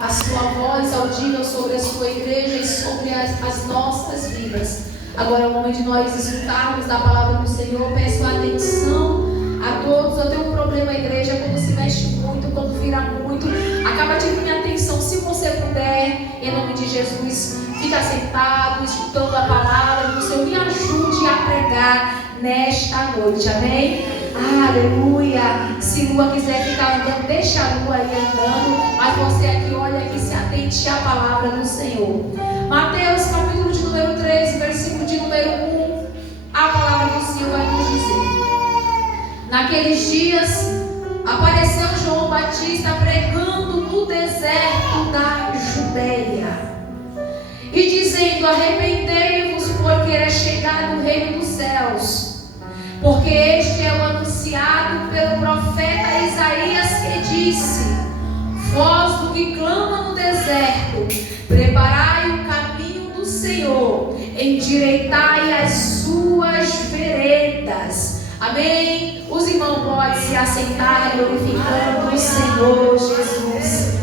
a sua voz audível sobre a sua igreja e sobre as nossas vidas. Agora é o momento de nós escutarmos da palavra do Senhor. Peço atenção a todos. Eu tenho um problema, igreja, quando se mexe muito, quando vira muito, acaba de vir atenção. Se você puder, em nome de Jesus, fica sentado, escutando a palavra do Senhor. Me ajude a pregar nesta noite, amém? Aleluia. Se Lua quiser ficar andando, deixa a Lua aí andando, mas você aqui, olha aqui, se atente à palavra do Senhor. Mateus capítulo de número 3, versículo de número 1, a palavra do Senhor vai nos dizer: naqueles dias apareceu João Batista pregando no deserto da Judeia e dizendo: arrependei-vos, porque é chegado o reino dos céus. Porque este é o anunciado pelo profeta Isaías, que disse: voz do que clama no deserto, preparai o caminho do Senhor, endireitai as suas veredas. Amém? Os irmãos podem se assentar, glorificando o Senhor Jesus.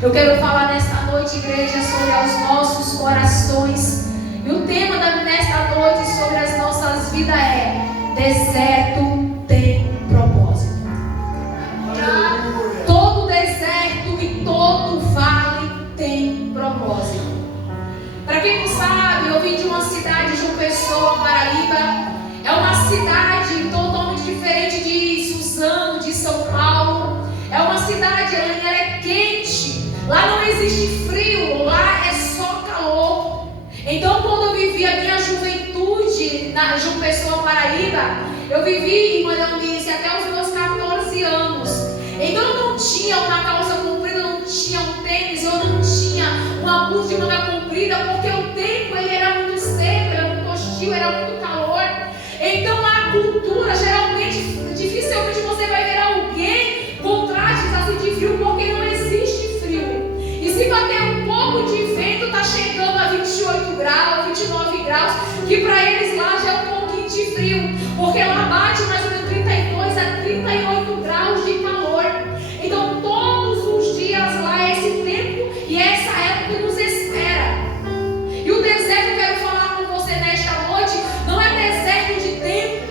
Eu quero falar nesta noite, igreja, sobre os nossos corações. E o tema nesta noite sobre as nossas vidas é: deserto tem propósito. Todo deserto e todo vale tem propósito. Para quem não sabe, eu vim de uma cidade de João Pessoa, Paraíba. É uma cidade totalmente diferente de Suzano, de São Paulo. É uma cidade, ela é quente. Lá não existe frio, lá é só calor. Então, quando eu vivi a minha juventude na João Pessoa, Paraíba, eu vivi em Manhambice até os meus 14 anos. Então eu não tinha uma calça comprida, eu não tinha um tênis, eu não tinha uma blusa de manga comprida, porque o tempo ele era muito seco, era muito hostil, era muito calor. Então a cultura, geralmente, dificilmente você vai ver alguém com trajes assim de frio, porque não existe frio. E se bater um pouco de vento, tá chegando a 28 graus, 29 graus, que para eles lá já é um pouquinho de frio, porque lá bate mais ou menos 32 a 38 graus de calor. Então todos os dias lá é esse tempo e é essa época que nos espera. E o deserto, eu quero falar com você nesta noite, não é deserto de tempo,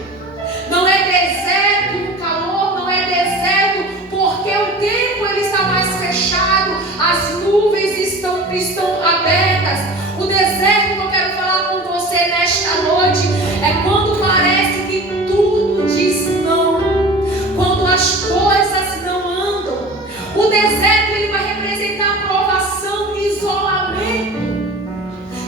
não é deserto do calor, não é deserto porque o tempo ele está mais fechado, as nuvens estão abertas. O deserto que eu quero falar com você nesta noite é quando parece que tudo diz não, quando as coisas não andam. O deserto ele vai representar provação e isolamento.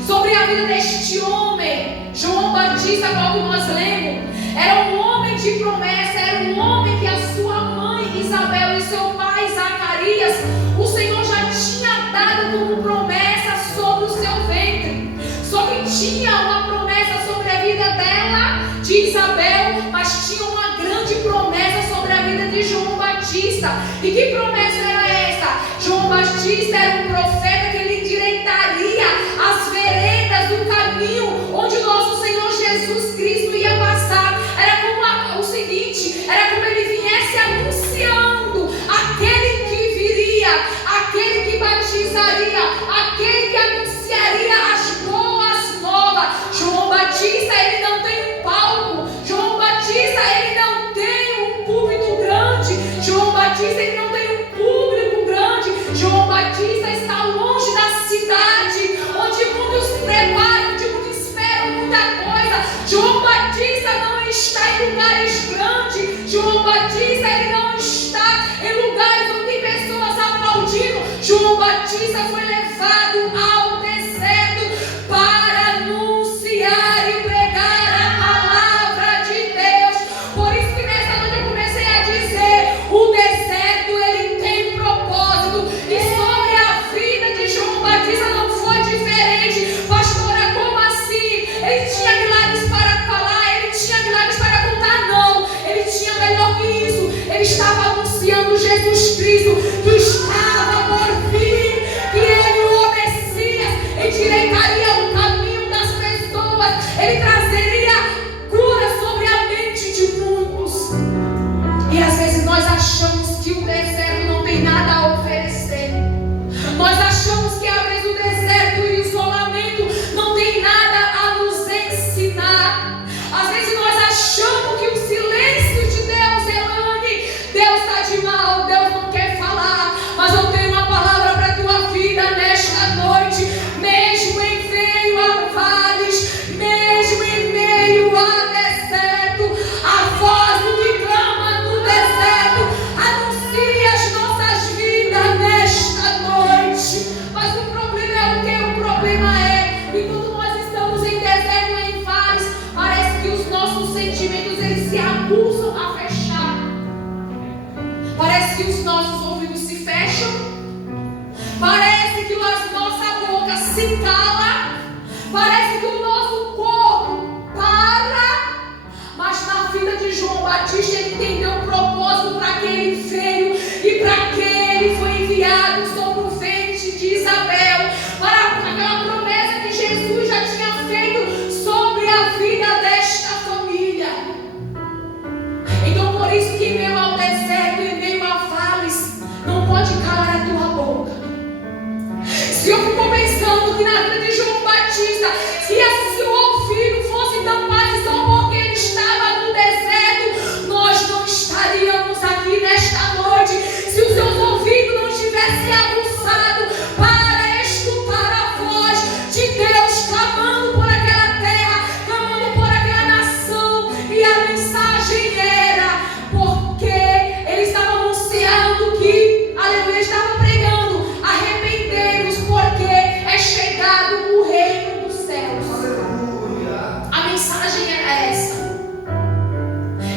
Sobre a vida deste homem, João Batista, qual nós lemos, era um homem de promessa, era um homem que a sua mãe Isabel e seu pai Zacarias, o Senhor já tinha dado como promessa sobre o seu ventre. Só que tinha uma promessa sobre a vida dela, de Isabel, mas tinha uma grande promessa sobre a vida de João Batista. E que promessa era essa? João Batista era um profeta que ele endireitaria as veredas do caminho onde o nosso Senhor Jesus Cristo ia passar. Era como o seguinte, era como ele viesse anunciando aquele que viria, aquele que batizaria, aquele que anunciaria as boas novas. João Batista, ele não tem um palco. João Batista, ele não tem um púlpito grande. João Batista, ele não tem um público grande. João Batista está longe da cidade, onde muitos preparam, onde muitos esperam muita coisa. João Batista não está em lugares grandes. João Batista, ele não está em lugares onde tem pessoas aplaudindo. João Batista foi levado ao deserto para anunciar e pregar a palavra de Deus. Por isso que nessa noite eu comecei a dizer: o deserto ele tem propósito. E sobre a vida de João Batista não foi diferente. Pastora, como assim? Ele tinha milagres para falar, ele tinha milagres para contar? Não, ele tinha melhor que isso. Ele estava anunciando Jesus Cristo, que estava por vir, que ele, o Messias, endireitaria o caminho das pessoas, ele trazeria cura sobre a mente de muitos. E às vezes nós achamos que o deserto não tem nada a oferecer. Nós achamos parece que os nossos ouvidos se fecham, parece que a nossa boca se cala, parece que o nosso corpo para. Mas na vida de João Batista, ele entendeu o propósito para que ele veio e para que ele foi enviado sobre o ventre de Isabel, para aquela promessa que Jesus já tinha feito sobre a vida desta família. Então por isso que em meio ao deserto, em meio a vales, não pode calar a tua boca. Se eu fico pensando que na vida de João Batista, se esse seu ouvido fosse tampado só porque ele estava no deserto, nós não estaríamos aqui nesta noite. Se os seus ouvidos não tivessem aguçado para escutar a voz de Deus clamando por aquela terra, clamando por aquela nação, e a mensagem era porque ele estava anunciando que, aleluia, estava pregando: arrependei-vos, porque é chegado o reino dos céus. Aleluia. A mensagem era essa.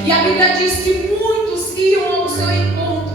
E a Bíblia diz que muitos iam ao seu encontro.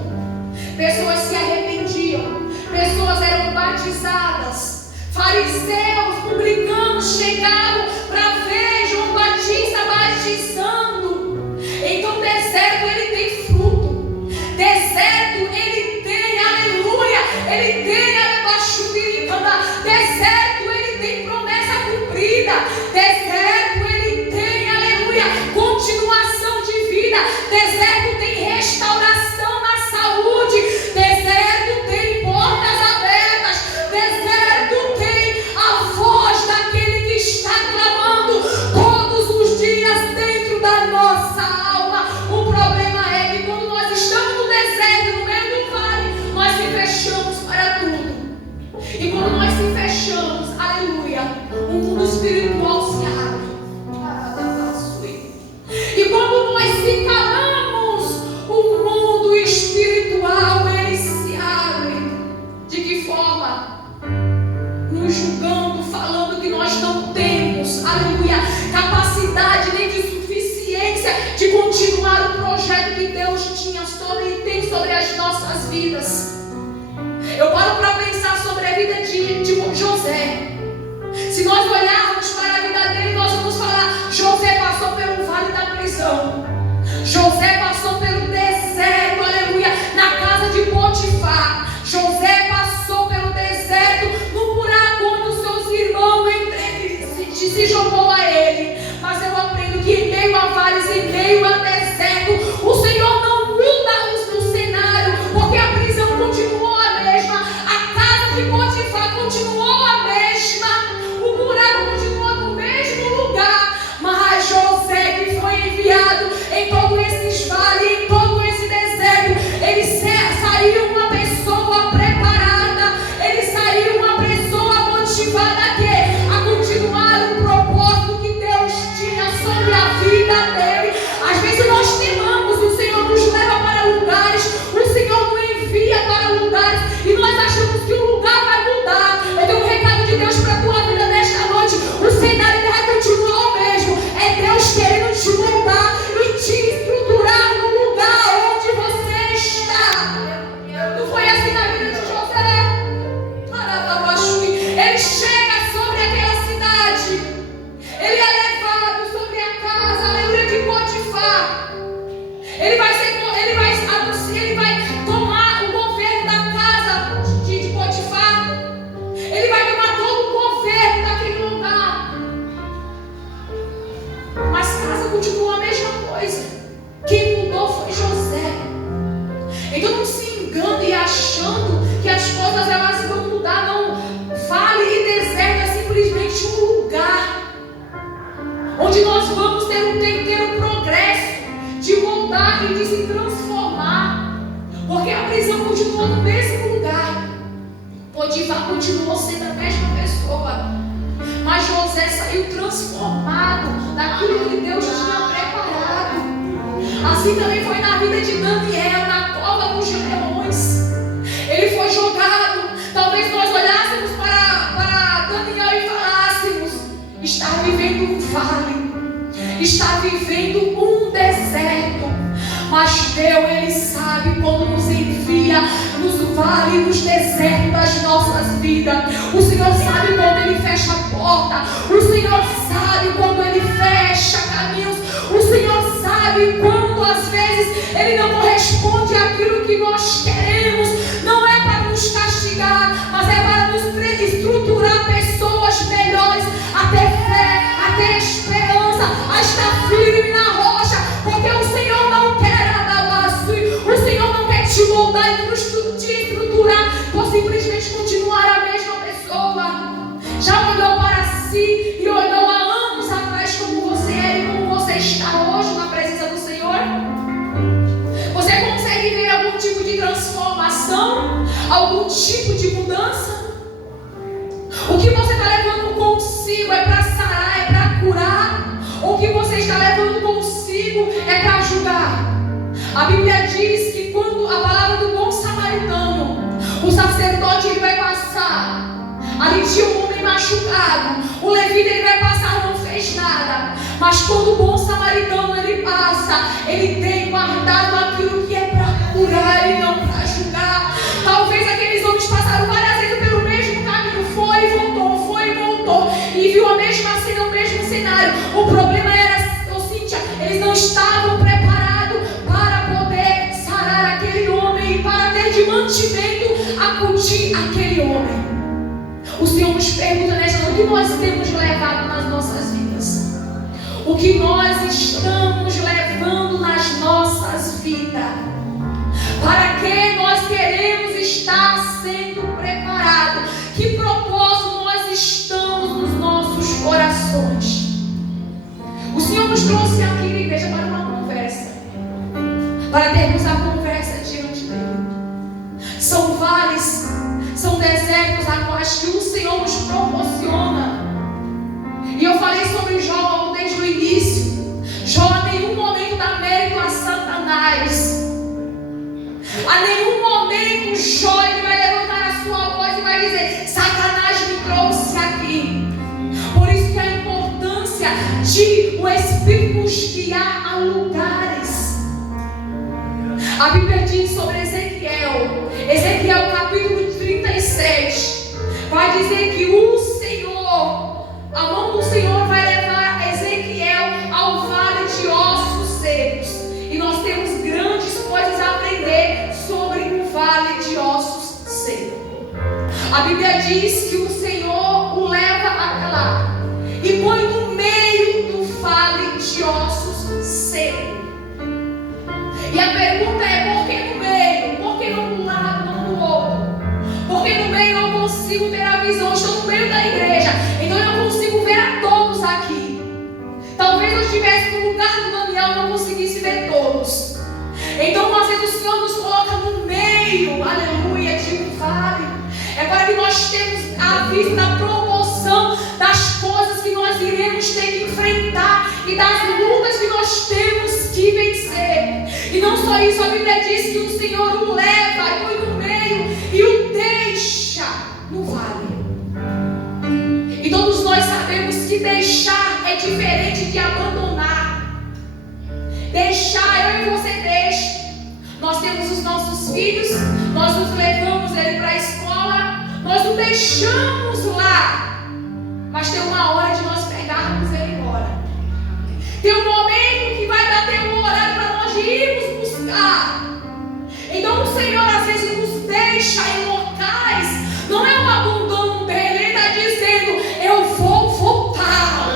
Pessoas se arrependiam, pessoas eram batizadas, fariseus, publicanos chegavam para ver João Batista batizando. Então deserto ele tem fruto, deserto ele tem, aleluia, ele tem alebaxubiricanda, deserto ele tem promessa cumprida, deserto ele tem, aleluia, continuação de vida, deserto tem restauração na saúde, deserto tem portas abertas, deserto tem a voz daquele que está clamando todos os dias dentro da nossa alma. O problema é que quando nós estamos no deserto, no meio do vale, nós se fechamos para tudo. E quando nós se fechamos, aleluia, o mundo espiritual se abre. E quando nós se calamos, o mundo espiritual ele se abre. De que forma? Nos julgando, falando que nós não temos, aleluia, capacidade nem de suficiência de continuar o projeto que Deus tinha sobre e tem sobre as nossas vidas. Eu paro para pensar sobre a vida de José. Se nós olharmos para a vida dele, nós vamos falar: José passou pelo vale da prisão, José passou pelo deserto, aleluia, na casa de Potifar, José passou pelo deserto, no buraco onde os seus irmãos se jogou a ele. Mas eu aprendo que em meio a vales, em meio a deserto, o Senhor não muda o cenário, porque a prisão continuou a mesma, a casa de Potifar continuou a mesma, o buraco continuou no mesmo lugar. Mas José, que foi enviado em todos esses vales, em todo esse deserto, ele saiu uma pessoa preparada, ele saiu uma pessoa motivada a continuar o propósito que Deus tinha sobre a vida dele. Às vezes nós temamos, o Senhor nos leva para lugares, o Senhor nos envia para lugares e nós achamos que o lugar vai mudar. Eu tenho um recado de Deus para a tua vida nesta noite: o cenário vai continuar o mesmo. É Deus querendo te mudar e te estruturar no lugar onde você está. Não foi assim na vida de José? Ele chega sobre aquela cidade, ele é levado sobre a casa, aleluia, de Potifar. Ele vai tomar o governo da casa de Potifar. Ele vai tomar todo o governo daquele lugar. Mas casa continua a mesma coisa. Quem mudou foi José. Então não se engane achando que as coisas elas vão mudar. Não, vale e deserto é simplesmente um lugar onde nós vamos ter um progresso de moldar e de se transformar, porque a prisão continua no mesmo lugar, Potifar continuou sendo a mesma pessoa, mas José saiu transformado daquilo que Deus tinha preparado. Assim também foi na vida de Daniel, na cova dos leões. Ele foi jogado. Talvez nós olhássemos para Daniel e falássemos: está vivendo um vale, está vivendo um deserto. Mas Deus, Ele sabe quando nos envia vale, nos desertos das nossas vidas. O Senhor sabe quando Ele fecha a porta. O Senhor sabe quando Ele fecha caminhos. O Senhor sabe quando às vezes Ele não corresponde àquilo que nós queremos. Não é para nos castigar, mas é para nos estruturar pessoas melhores, a ter fé, a ter esperança, a estar firme na rocha, porque o Senhor não quer adabaço, o Senhor não quer te moldar e te estruturar por simplesmente continuar a mesma pessoa. Já olhou para si e olhou há anos atrás como você era e como você está hoje na presença do Senhor? Você consegue ver algum tipo de transformação? Algum tipo de mudança? O que você está levando consigo é para sarar, é para curar? Ou o que você está levando consigo é para julgar? A Bíblia diz que quando a palavra do bom samaritano, o sacerdote ele vai passar, ali tinha um homem machucado, o levita ele vai passar, não fez nada, mas quando o bom samaritano ele passa, ele tem guardado aquilo que é para curar e não para julgar. Talvez aqueles homens passaram várias vezes pelo mesmo caminho, foi e voltou, e viu a mesma cena, o mesmo cenário. O problema era, Cíntia, eles não estavam preparados para poder sarar aquele homem e para ter de mantimento acudir aquele homem. O Senhor nos pergunta nessa noite: o que nós temos levado nas nossas vidas? O que nós estamos levando nas nossas vidas? Para que nós queremos estar sendo preparados? Que propósito nós estamos nos nossos corações? O Senhor nos trouxe aqui na igreja para uma conversa, para termos a conversa diante dele. São vales, são desertos a quais que o Senhor nos proporciona. E eu falei sobre Jó desde o início. Jó em nenhum momento dá mérito a Satanás. A nenhum momento Jó ele vai levantar a sua voz e vai dizer: Satanás me trouxe aqui. Por isso que a importância de o Espírito nos guiar a lugares. A Bíblia diz sobre Ezequiel capítulo 37, vai dizer que o Senhor, a mão do Senhor vai levar Ezequiel ao vale de ossos secos. E nós temos grandes coisas a aprender sobre o vale de ossos secos. A Bíblia diz que o Senhor o leva até lá e põe no meio do vale de ossos secos. E a pergunta é: por que no meio? Por que não do lado, não do outro? Porque no meio eu consigo ter a visão. Eu estou no meio da igreja, então eu consigo ver a todos aqui. Talvez eu estivesse no lugar do Daniel e não conseguisse ver todos. Então às vezes o Senhor nos coloca no meio, aleluia, de um vale. É para que nós tenhamos a vista da proporção das coisas que nós iremos ter que enfrentar e das lutas que nós temos que vencer. E não só isso, a Bíblia diz que o Senhor o leva e põe no meio e o deixa no vale. E todos nós sabemos que deixar é diferente de abandonar. Deixar, eu e você deixa. Nós temos os nossos filhos, nós nos levamos ele para a escola, nós o deixamos lá. Mas tem uma hora de nós pegarmos ele embora. Tem um momento que vai bater um horário para nós irmos buscar. Então o Senhor às vezes nos deixa em locais. Não é um abandono dele. Ele está dizendo: eu vou voltar.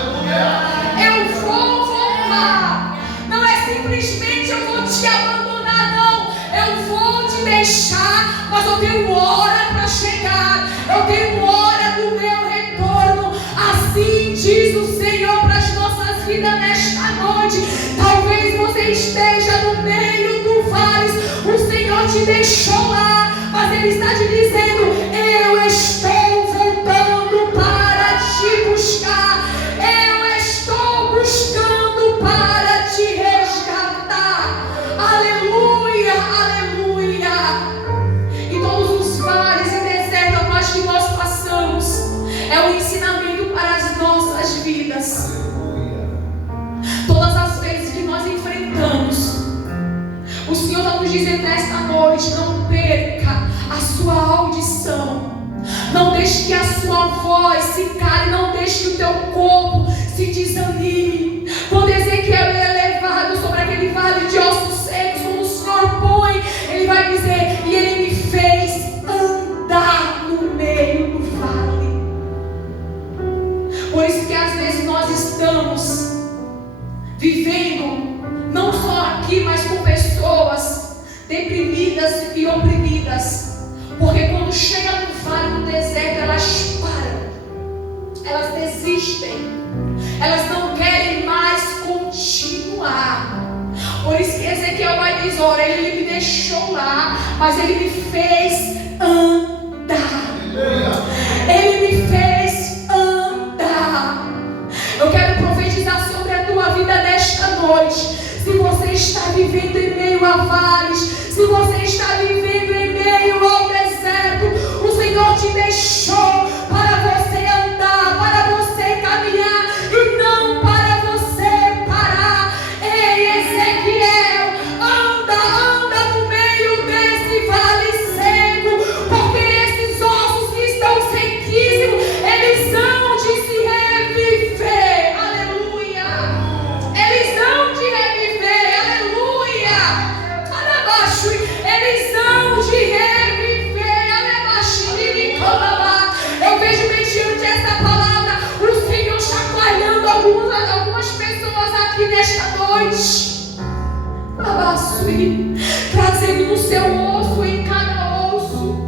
Eu vou voltar. Não é simplesmente eu vou te abandonar, não. Eu vou te deixar, mas eu tenho hora para chegar. Eu tenho hora do meu retorno. Assim diz o Senhor para as nossas vidas nesta noite. Talvez você esteja no meio do vale. O Senhor te deixou lá, mas Ele está te dizendo: eu estou voltando para te buscar. Eu estou buscando para te resgatar. Aleluia, aleluia. E todos os vales e desertos que nós passamos é um ensinamento para as nossas vidas. Todas as vezes que nós enfrentamos, o Senhor está nos dizendo nesta noite: não perca a a sua audição. Não deixe que a sua voz se cale. Não deixe que o teu corpo se desanime. Quando Ezequiel é levado sobre aquele vale de ossos secos, como o Senhor põe, ele vai dizer: e ele me fez andar no meio do vale. Por isso que às vezes nós estamos vivendo, não só aqui, mas com pessoas deprimidas e oprimidas. Porque quando chega no vale, no deserto, elas param, elas desistem, elas não querem mais continuar. Por isso que Ezequiel vai dizer: olha, ele me deixou lá, mas ele me fez andar. Ele me fez andar. Eu quero profetizar sobre a tua vida nesta noite. Se você está vivendo em meio a vales, se você está vivendo em meio ao deserto, o Senhor te deixou para você andar, para você caminhar e não para você parar. Ei, Ezequiel, anda no meio desse vale seco, porque esses ossos que estão sequíssimos, eles hão de se reviver. Aleluia! Eles hão de reviver. Aleluia! Alabaxo, eles hão de reviver. Alabaxo, eu vejo mediante essa palavra o Senhor chacoalhando algumas pessoas aqui nesta noite. Alabaxo, trazendo no seu osso, em cada osso.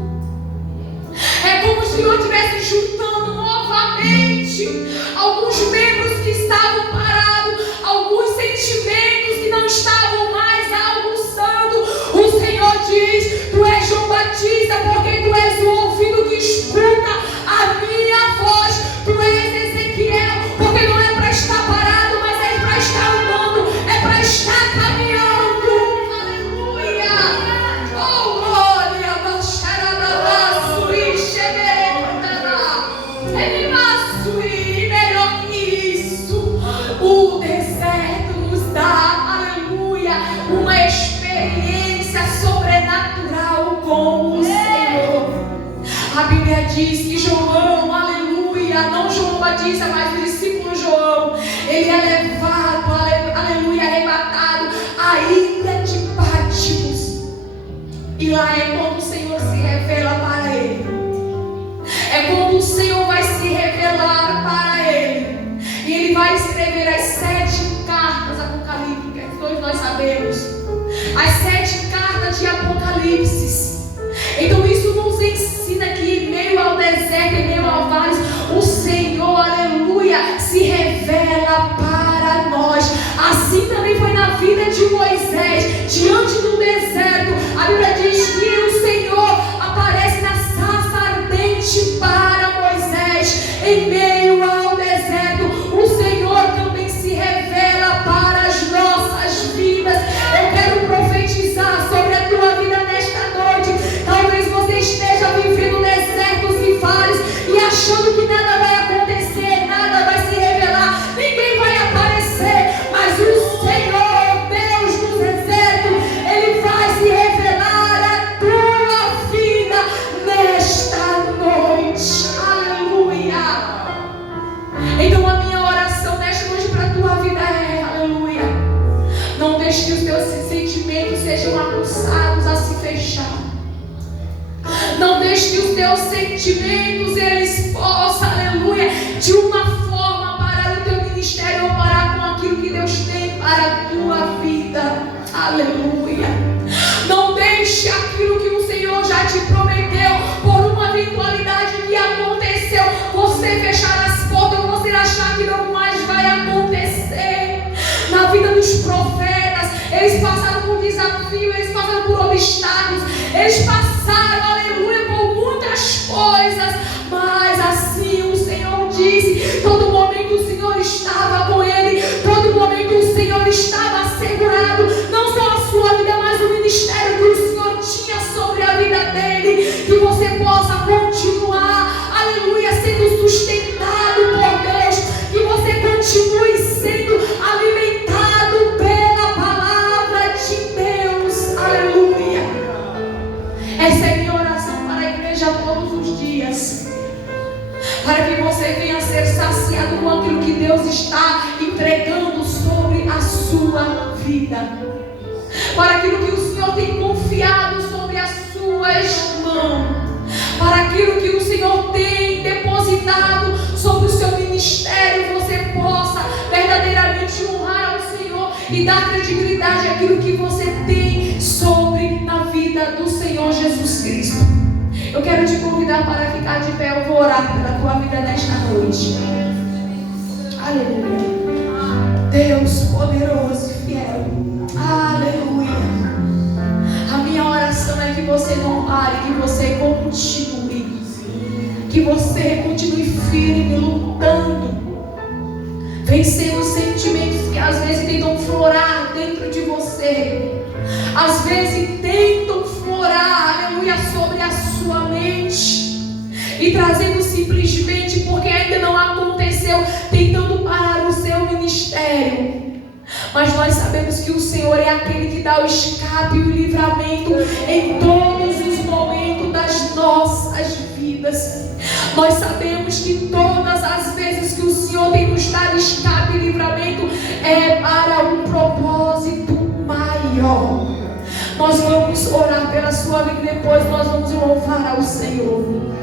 É como se o Senhor estivesse juntando novamente alguns membros que estavam parados, alguns sentimentos que não estavam mais aguçando. O Senhor diz: tu és João Batista, porque tu és o ouvido que escuta a minha voz. Tu és Ezequiel, porque não é para estar parado, mas é para estar andando, é para estar caminhando. Aleluia! Oh, glória! E melhor que isso, o deserto nos dá, aleluia, uma experiência sobrenatural com o Senhor. A Bíblia diz que João, aleluia, não João Batista, mas o discípulo João, ele é levado, aleluia, arrebatado à ilha de Patmos. E lá é quando o Senhor se revela para ele. É quando o Senhor vai se revelar para ele. E ele vai escrever as 7 cartas apocalípticas. Todos nós sabemos. As 7 cartas de Apocalipse. Então isso nos ensina que em meio ao deserto, em meio ao vale, o Senhor, aleluia, se revela para nós. Assim também foi na vida de Moisés, diante do deserto. A Bíblia diz que o Senhor aparece na sarça ardente para Moisés. Em meio ao deserto, o Senhor também se revela para as nossas vidas. Eu quero profetizar sobre a tua vida nesta noite. Talvez você esteja vivendo desertos e vales e achando que nada vai acontecer, nada vai se revelar, ninguém vai aparecer, mas o Senhor, Deus dos exércitos, Ele vai se revelar a tua vida nesta noite. Aleluia! Então a minha oração nesta noite para a tua vida é: aleluia, não deixe que os teus sentimentos sejam aguçados a se fechar. Não deixe que os teus sentimentos, eles possam, aleluia, de uma forma parar o teu ministério ou parar com aquilo que Deus tem para a tua vida. Aleluia. Não deixe aquilo que o Senhor já te prometeu, por uma eventualidade que aconteceu, você fechar as portas, você achar que não mais vai acontecer. Na vida dos profetas, eles passaram por desafios, eles passaram por obstáculos, eles passaram, aleluia, por muitas coisas, mas assim o Senhor disse, todo momento o Senhor estava com ele, todo momento o Senhor estava assegurado, não só a sua vida, mas o ministério que o Senhor tinha sobre a vida dele, que você possa continuar, aleluia, sendo sustentado por Deus, que você continue sendo alimentado pela palavra de Deus. Aleluia. Essa é minha oração para que você venha ser saciado com aquilo que Deus está entregando sobre a sua vida, para aquilo que o Senhor tem confiado sobre as suas mãos, para aquilo que o Senhor tem depositado sobre o seu ministério, você possa verdadeiramente honrar ao Senhor e dar credibilidade àquilo que você tem sobre a vida do Senhor Jesus Cristo. Eu quero te convidar para ficar de pé. Eu vou orar pela tua vida nesta noite. Aleluia. Deus poderoso e fiel. Aleluia. A minha oração é que você não pare, que você continue, que você continue firme, lutando, vencendo sentimentos que às vezes tentam florar dentro de você, às vezes tentam florar, aleluia, sobre a sua mente e trazendo simplesmente porque ainda não aconteceu, tentando parar o seu ministério. Mas nós sabemos que o Senhor é aquele que dá o escape e o livramento em todos os momentos das nossas vidas. Nós sabemos que todas as vezes que o Senhor tem nos dado escape e livramento é para um propósito maior. Nós vamos orar pela sua vida e depois nós vamos louvar ao Senhor.